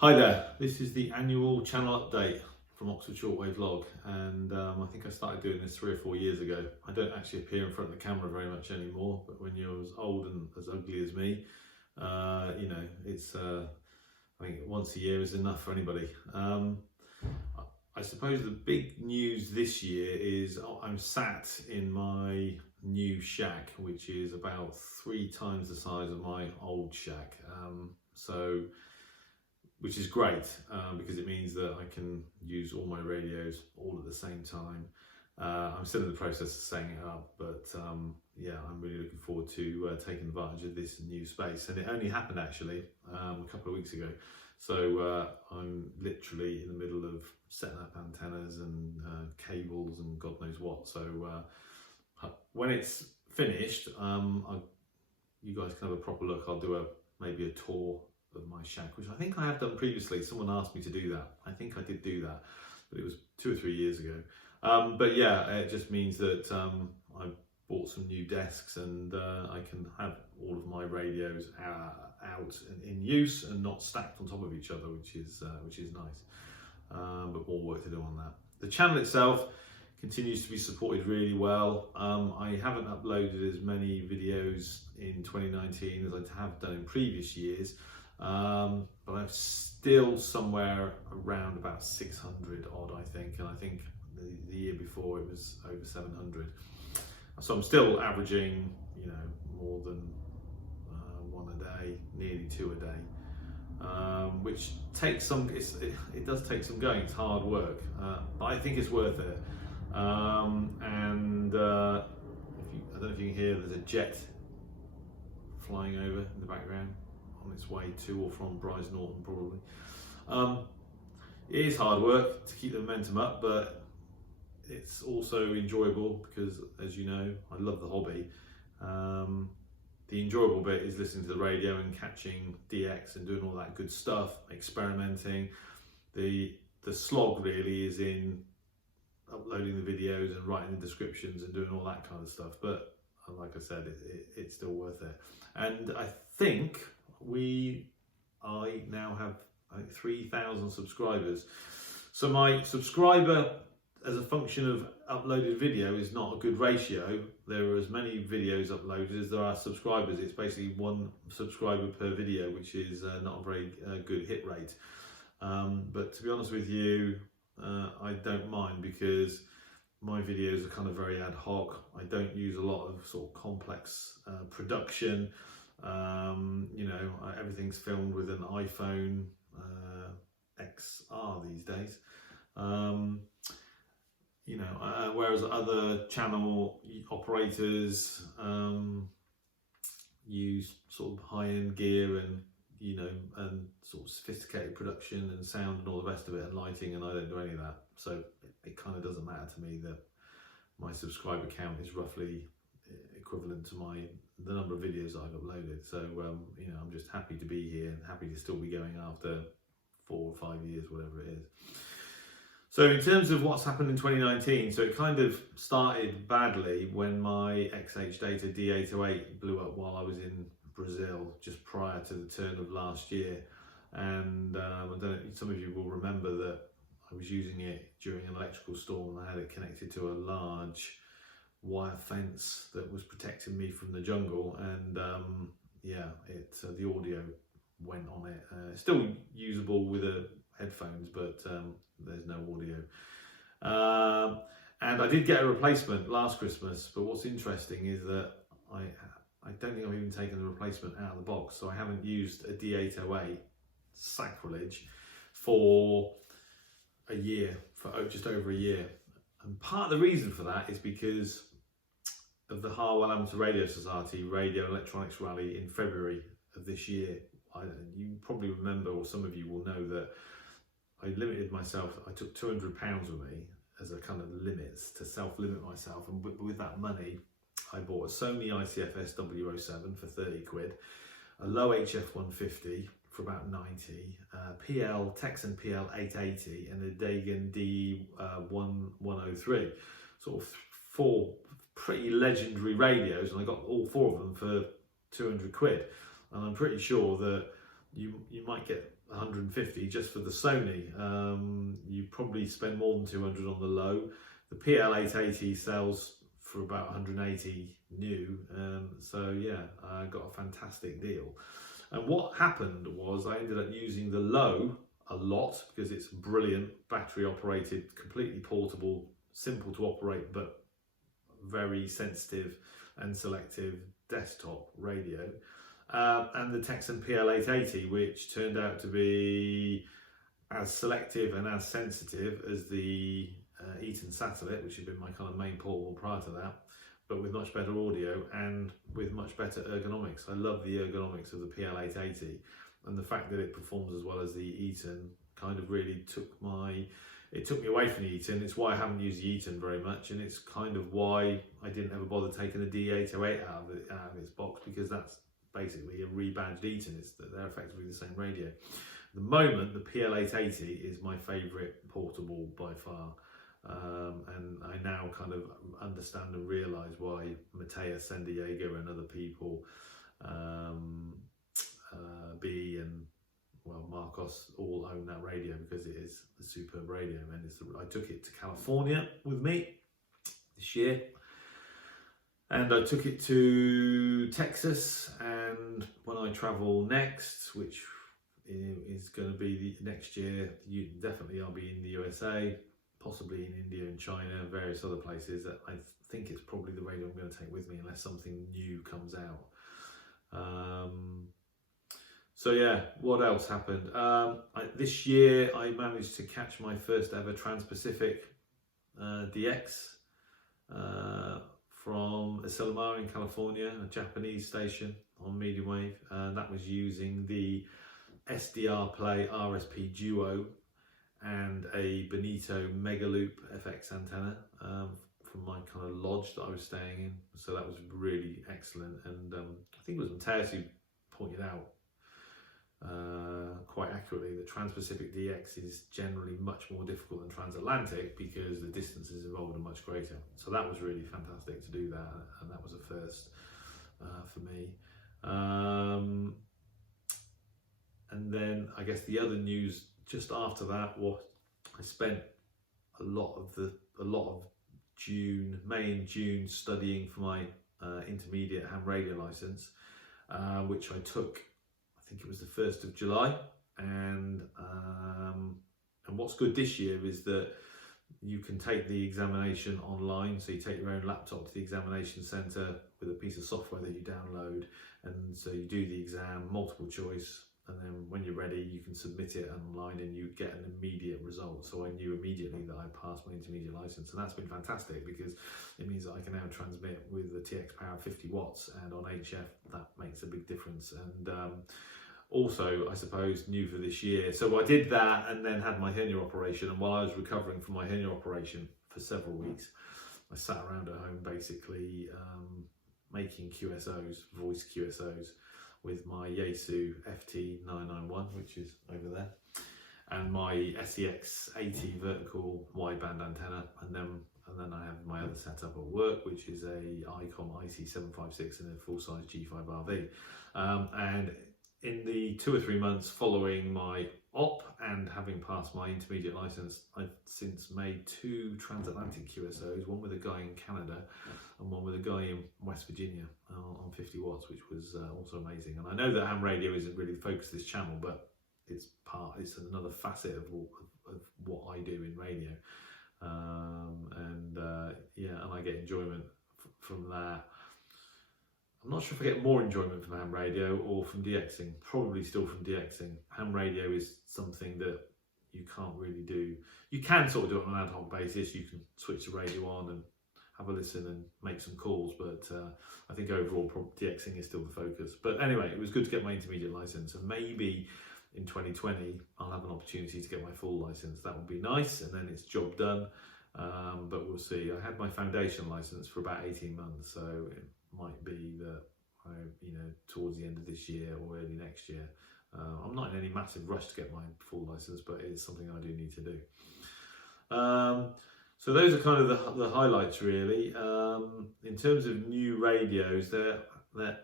Hi there, this is the annual channel update from Oxford Shortwave Log, and I think I started doing this 3 or 4 years ago. I don't actually appear in front of the camera very much anymore, but when you're as old and as ugly as me, it's I think once a year is enough for anybody. I suppose the big news this year is I'm sat in my new shack, which is about 3 times the size of my old shack. Which is great because it means that I can use all my radios all at the same time. I'm still in the process of setting it up, but yeah, I'm really looking forward to taking advantage of this new space. And it only happened actually a couple of weeks ago. So I'm literally in the middle of setting up antennas and cables and God knows what. So when it's finished, you guys can have a proper look. I'll do maybe a tour of my shack, which I think I have done previously. Someone asked me to do that. I think I did do that, but it was 2 or 3 years ago. But yeah, it just means that I bought some new desks and I can have all of my radios out in use and not stacked on top of each other, which is nice. But more work to do on that. The channel itself continues to be supported really well. I haven't uploaded as many videos in 2019 as I have done in previous years. But I'm still somewhere around about 600 odd, I think, and I think the year before it was over 700. So I'm still averaging, more than 1 a day, nearly 2 a day, which takes some. It does take some going. It's hard work, but I think it's worth it. I don't know if you can hear, there's a jet flying over in the background, on its way to or from Brize Norton probably. It is hard work to keep the momentum up, but it's also enjoyable because, as you know, I love the hobby. The enjoyable bit is listening to the radio and catching DX and doing all that good stuff, experimenting. The slog really is in uploading the videos and writing the descriptions and doing all that kind of stuff, but like I said, it's still worth it. And I think I now have 3,000 subscribers. So my subscriber as a function of uploaded video is not a good ratio. There are as many videos uploaded as there are subscribers. It's basically 1 subscriber per video, which is not a very good hit rate. But to be honest with you, I don't mind because my videos are kind of very ad hoc. I don't use a lot of sort of complex production. Everything's filmed with an iPhone XR these days. Whereas other channel operators use sort of high-end gear and sort of sophisticated production and sound and all the rest of it and lighting, and I don't do any of that. So it kind of doesn't matter to me that my subscriber count is roughly equivalent to the number of videos that I've uploaded. So I'm just happy to be here and happy to still be going after 4 or 5 years, whatever it is. So in terms of what's happened in 2019, so it kind of started badly when my XH Data D808 blew up while I was in Brazil just prior to the turn of last year. And I don't know, some of you will remember that I was using it during an electrical storm. I had it connected to a large wire fence that was protecting me from the jungle, and the audio went on it. Still usable with headphones, but there's no audio. And I did get a replacement last Christmas, but what's interesting is that I don't think I've even taken the replacement out of the box, so I haven't used a D808, sacrilege, for a year, for just over a year. And part of the reason for that is because of the Harwell Amateur Radio Society Radio Electronics Rally in February of this year. You probably remember, or some of you will know, that I limited myself. I took £200 with me as a kind of limits to self-limit myself, and with that money I bought a Sony ICFS W07 for 30 quid, a low HF 150 for about 90, Texan PL 880 and a Dagon D103, sort of 4 pretty legendary radios, and I got all 4 of them for 200 quid. And I'm pretty sure that you might get 150 just for the Sony. You probably spend more than 200 on the low. The PL880 sells for about 180 new, so yeah, I got a fantastic deal. And what happened was I ended up using the low a lot because it's brilliant, battery operated, completely portable, simple to operate, but very sensitive and selective desktop radio. And the Texan PL880, which turned out to be as selective and as sensitive as the Eaton Satellite, which had been my kind of main portable prior to that, but with much better audio and with much better ergonomics. I love the ergonomics of the PL880, and the fact that it performs as well as the Eaton kind of really took me away from the Eaton. It's why I haven't used the Eaton very much, and it's kind of why I didn't ever bother taking the D808 out of its box, because that's basically a rebadged Eaton. They're effectively the same radio. At the moment, the PL880 is my favourite portable by far. And I now kind of understand and realise why Mateus San Diego and other people, B and well Marcos, all own that radio, because it is a superb radio. And I took it to California with me this year, and I took it to Texas, and when I travel next, which is going to be next year, definitely I'll be in the USA, possibly in India and China and various other places. That I think it's probably the radio I'm going to take with me unless something new comes out. So yeah, what else happened? This year I managed to catch my first ever Trans-Pacific DX from Asilomar in California, a Japanese station on medium wave. That was using the SDR Play RSP Duo and a Bonito Megaloop FX antenna from my kind of lodge that I was staying in. So that was really excellent. And I think it was Mateus who pointed out quite accurately that Trans-Pacific DX is generally much more difficult than transatlantic because the distances involved are much greater. So that was really fantastic to do that, and that was a first for me. And then I guess the other news just after that was I spent a lot of May and June studying for my intermediate ham radio license, which I took, I think it was the 1st of July. And what's good this year is that you can take the examination online. So you take your own laptop to the examination centre with a piece of software that you download, and so you do the exam, multiple choice, and then when you're ready you can submit it online and you get an immediate result. So I knew immediately that I passed my intermediate license, and that's been fantastic because it means that I can now transmit with the TX power of 50 watts, and on HF that makes a big difference. And also, I suppose, new for this year. So I did that and then had my hernia operation, and while I was recovering from my hernia operation for several weeks, I sat around at home basically making QSOs, voice QSOs, with my Yaesu FT991, which is over there, and my SEX80 vertical wideband antenna, and then I have my other setup at work, which is a ICOM IC756 and a full-size G5RV. And in the 2 or 3 months following my op and having passed my intermediate license, I've since made 2 transatlantic QSOs, one with a guy in Canada and one with a guy in West Virginia on 50 watts, which was also amazing. And I know that ham radio isn't really the focus of this channel, but it's another facet of what I do in radio. And I get enjoyment from that. I'm not sure if I get more enjoyment from ham radio or from DXing. Probably still from DXing. Ham radio is something that you can't really do. You can sort of do it on an ad hoc basis. You can switch the radio on and have a listen and make some calls, but I think overall DXing is still the focus. But anyway, it was good to get my intermediate license, and maybe in 2020 I'll have an opportunity to get my full license. That would be nice, and then it's job done. But we'll see. I had my foundation license for about 18 months, so it might be that towards the end of this year or early next year. I'm not in any massive rush to get my full license, but it's something I do need to do. So those are kind of the highlights really. In terms of new radios, there there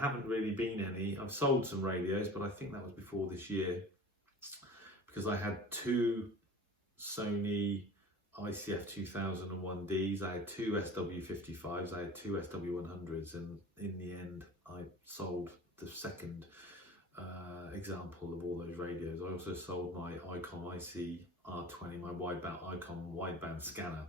haven't really been any. I've sold some radios, but I think that was before this year, because I had two Sony ICF 2001Ds, I had two SW55s, I had two SW100s, and in the end I sold the second example of all those radios. I also sold my ICOM IC-R20, my ICOM wideband scanner,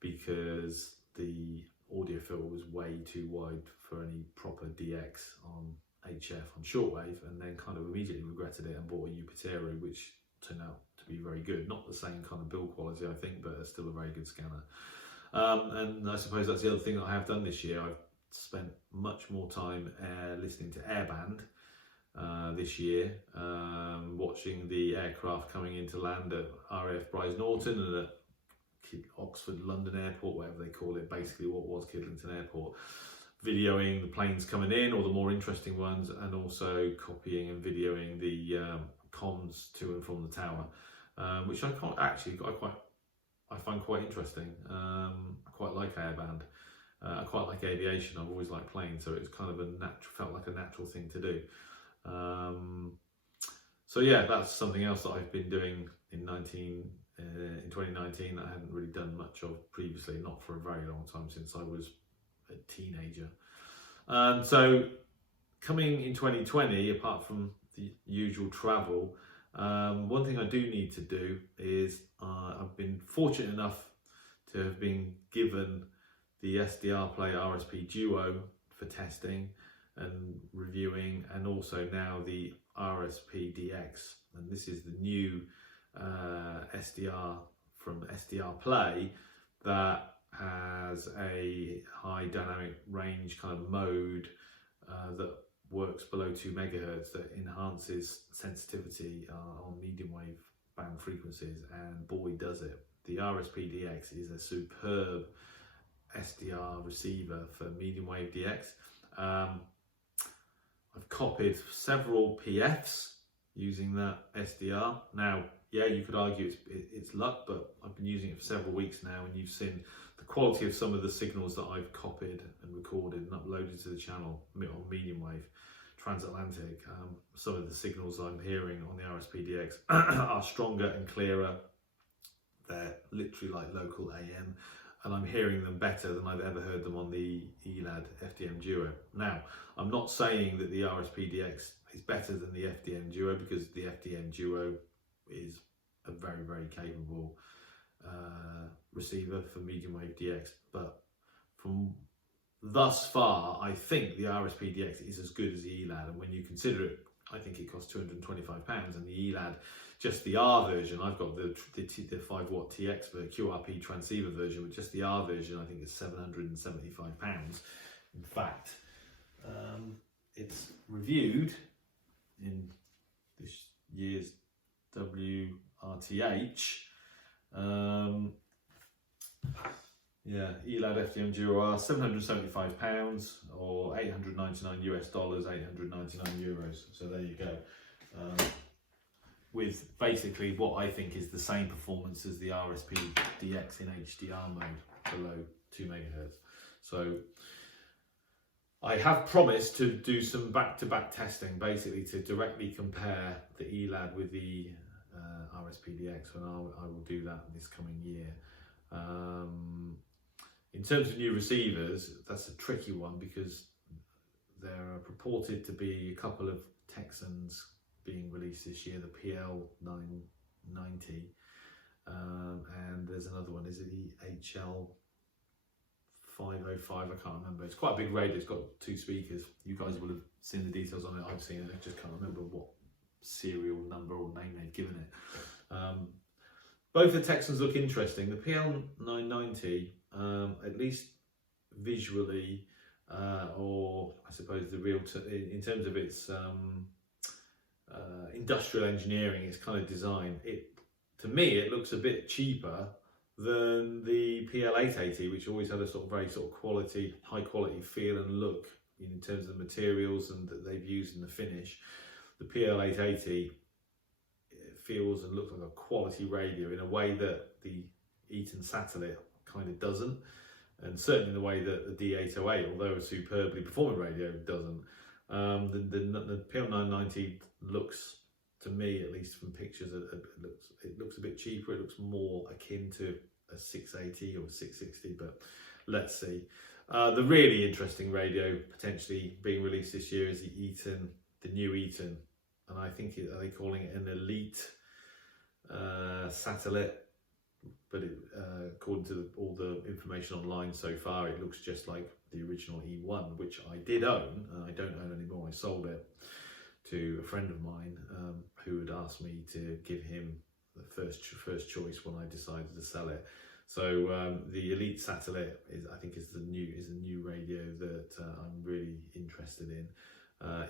because the audio filter was way too wide for any proper DX on HF on shortwave, and then kind of immediately regretted it and bought a Upatero, which turned out to be very good. Not the same kind of build quality, I think, but still a very good scanner. And I suppose that's the other thing that I have done this year. I've spent much more time listening to Airband this year, watching the aircraft coming into land at RAF Bryce Norton and at Oxford London Airport, whatever they call it, basically what was Kidlington Airport, videoing the planes coming in, or the more interesting ones, and also copying and videoing the comms to and from the tower, which I find quite interesting. I quite like Airband. I quite like aviation. I've always liked planes, so it's kind of felt like a natural thing to do. So yeah, that's something else that I've been doing in 2019 that I hadn't really done much of previously, not for a very long time, since I was a teenager. So coming in 2020, apart from the usual travel, one thing I do need to do is I've been fortunate enough to have been given the SDR Play RSP Duo for testing and reviewing, and also now the RSP DX, and this is the new SDR from SDR Play that has a high dynamic range kind of mode that works below 2 megahertz, that enhances sensitivity on medium wave band frequencies, and boy does it. The RSP DX is a superb SDR receiver for medium wave DX. I've copied several PFs using that SDR. Now, yeah, you could argue it's luck, but I've been using it for several weeks now, and you've seen the quality of some of the signals that I've copied and recorded and uploaded to the channel on medium wave, transatlantic. Some of the signals I'm hearing on the RSP DX are stronger and clearer. They're literally like local AM, and I'm hearing them better than I've ever heard them on the ELAD FDM Duo. Now, I'm not saying that the RSP DX is better than the FDM Duo, because the FDM Duo is a very, very capable receiver for medium wave DX, but from thus far, I think the RSP DX is as good as the ELAD, and when you consider it, I think it costs £225, and the ELAD, just the R version, I've got the 5 watt TX for QRP transceiver version, but just the R version I think is £775. In fact, it's reviewed in this year's WRTH. Yeah, ELAD FDM Duo R, £775 or $899 US, €899. So there you go. With basically what I think is the same performance as the RSP DX in HDR mode below 2 megahertz. So I have promised to do some back-to-back testing, basically to directly compare the ELAD with the RSP DX, and I will do that this coming year. In terms of new receivers, that's a tricky one, because there are purported to be a couple of Texans being released this year, the PL990, and there's another one, is it the HL505? I can't remember. It's quite a big radio, it's got 2 speakers. You guys will have seen the details on it, I've seen it, I just can't remember what serial number or name they've given it. Both the Texans look interesting. The PL990, at least visually, or I suppose the real, in terms of its industrial engineering, its kind of design, to me it looks a bit cheaper than the PL880, which always had a sort of very sort of high quality feel and look in terms of the materials and that they've used in the finish. The PL880 feels and looks like a quality radio in a way that the Eaton satellite kind of doesn't. and certainly in the way that the D808, although a superbly performing radio, doesn't. The PL990 looks, to me at least from pictures, it looks a bit cheaper. It looks more akin to a 680 or 660, but let's see. The really interesting radio potentially being released this year is the new Eton, and I think are they calling it an elite satellite? But according to all the information online so far, it looks just like the original E1, which I did own. I don't own anymore. I sold it to a friend of mine who had asked me to give him the first choice when I decided to sell it. So the Elite Satellite I think is a new radio that I'm really interested in.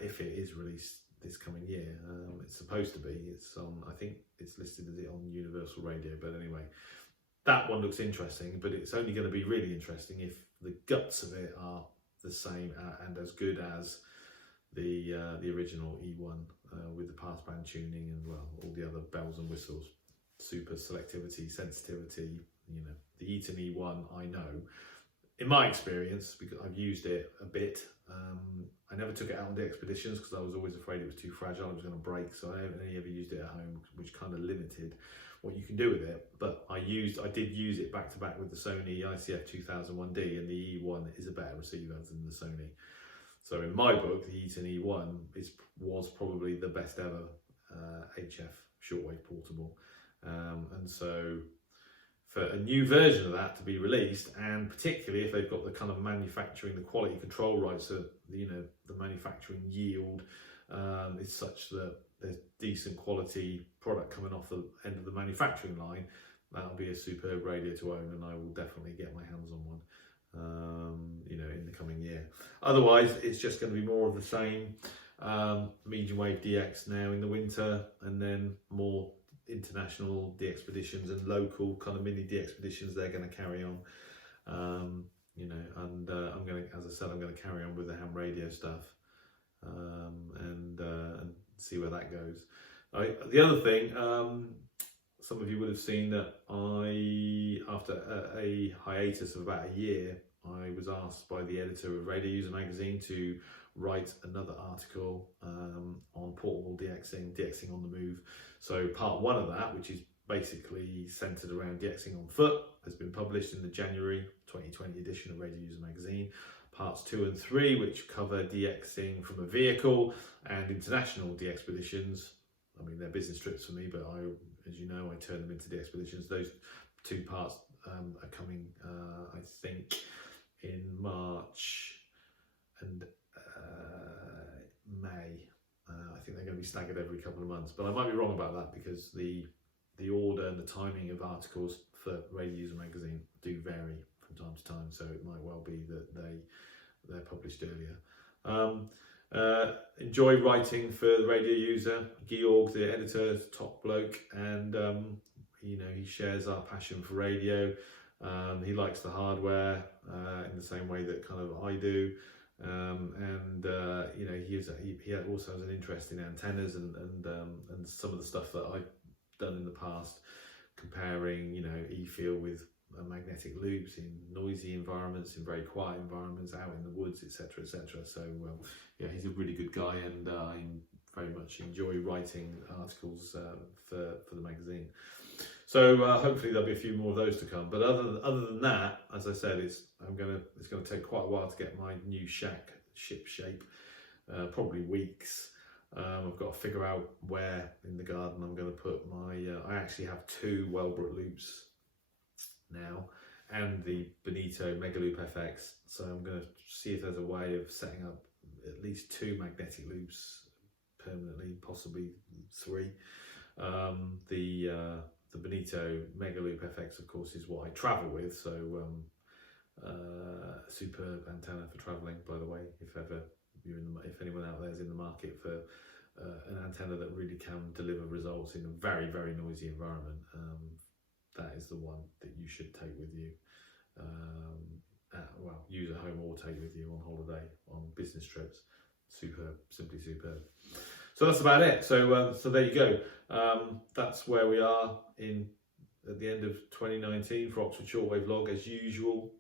If it is released this coming year, it's supposed to be. It's on. I think it's listed as it on Universal Radio. But anyway, that one looks interesting. But it's only going to be really interesting if the guts of it are the same and as good as the original E1 with the passband tuning and all the other bells and whistles, super selectivity, sensitivity. The Eton E1 I know, in my experience, because I've used it a bit. I never took it out on DX-peditions because I was always afraid it was too fragile, it was going to break, so I only ever used it at home, which kind of limited what you can do with it. But I did use it back to back with the Sony ICF 2001D, and the E1 is a better receiver than the Sony. So in my book, the Eton E1 was probably the best ever HF shortwave portable, and so for a new version of that to be released, and particularly if they've got the kind of manufacturing, the quality control rights, so the manufacturing yield is such that there's decent quality product coming off the end of the manufacturing line, that'll be a superb radio to own, and I will definitely get my hands on one in the coming year. Otherwise, it's just going to be more of the same. Medium wave DX now in the winter, and then more international DX-peditions and local kind of mini DX-peditions they're going to carry on. I'm going to, as I said, I'm going to carry on with the ham radio stuff and see where that goes. The other thing, some of you would have seen that after a hiatus of about a year, I was asked by the editor of Radio User magazine to write another article on portable DXing on the move. So part one of that, which is basically centered around DXing on foot, has been published in the January 2020 edition of Radio User magazine. Parts 2 and 3, which cover DXing from a vehicle and international DX-peditions. I mean, they're business trips for me, but as you know, I turn them into DX-peditions. Those two parts are coming, I think, in March and May. I think they're going to be staggered every couple of months, but I might be wrong about that because the order and the timing of articles for Radio User magazine do vary from time to time, so it might well be that they're published earlier. Enjoy writing for the Radio User. Georg, the editor, is a top bloke, and he shares our passion for radio. He likes the hardware in the same way that kind of I do. He also has an interest in antennas and some of the stuff that I've done in the past, comparing E-field with magnetic loops in noisy environments, in very quiet environments, out in the woods, etc., etc. So he's a really good guy, and I very much enjoy writing articles for the magazine. So hopefully there'll be a few more of those to come. But other than that, as I said, it's going to take quite a while to get my new shack ship shape. Probably weeks. I've got to figure out where in the garden I'm going to put my. I actually have two Wellbrook loops now, and the Bonito Megaloop FX. So I'm going to see if there's a way of setting up at least two magnetic loops permanently, possibly three. The Bonito Megaloop FX, of course, is what I travel with, so superb antenna for travelling, by the way, if anyone out there is in the market for an antenna that really can deliver results in a very, very noisy environment, that is the one that you should take with you. Use at home or take with you on holiday, on business trips. Superb, simply superb. So that's about it. So there you go. That's where we are at the end of 2019 for Oxford Shortwave Log. As usual,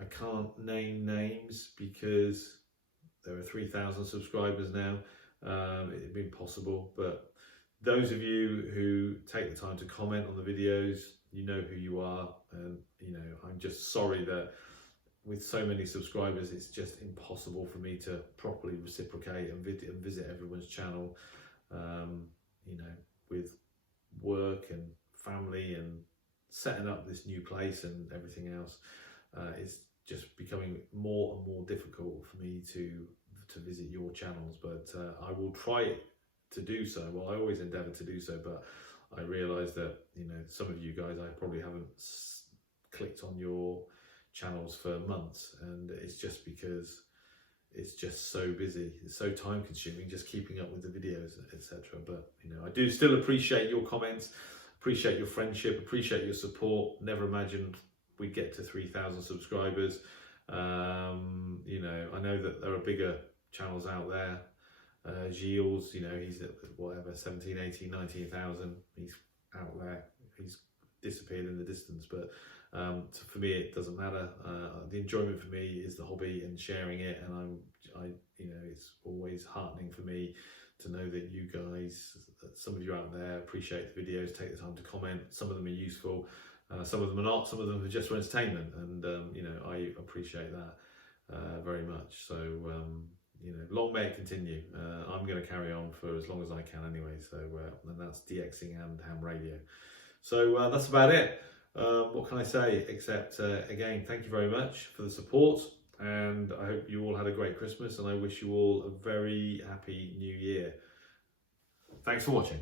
I can't name names because there are 3,000 subscribers now. It'd be impossible, but those of you who take the time to comment on the videos, you know who you are, and you know, I'm just sorry that with so many subscribers it's just impossible for me to properly reciprocate and visit everyone's channel. You know, with work and family and setting up this new place and everything else, it's just becoming more and more difficult for me to visit your channels, but I will try to do so. Well, I always endeavour to do so, but I realise that, you know, some of you guys, I probably haven't clicked on your channels for months, and it's just because it's just so busy, it's so time consuming just keeping up with the videos, etc. But you know, I do still appreciate your comments, appreciate your friendship, appreciate your support. Never imagined we'd get to 3,000 subscribers. You know, I know that there are bigger channels out there. Gilles, you know, he's at whatever 17, 18, 19,000. He's out there, he's disappeared in the distance, but for me it doesn't matter. The enjoyment for me is the hobby and sharing it, and you know, it's always heartening for me to know that you guys, some of you out there, appreciate the videos, take the time to comment. Some of them are useful, some of them are not, some of them are just for entertainment, and you know, I appreciate that very much. So you know, long may it continue. I'm going to carry on for as long as I can anyway. So and that's DXing and ham radio. So that's about it. What can I say except again, thank you very much for the support, and I hope you all had a great Christmas, and I wish you all a very happy new year. Thanks for watching.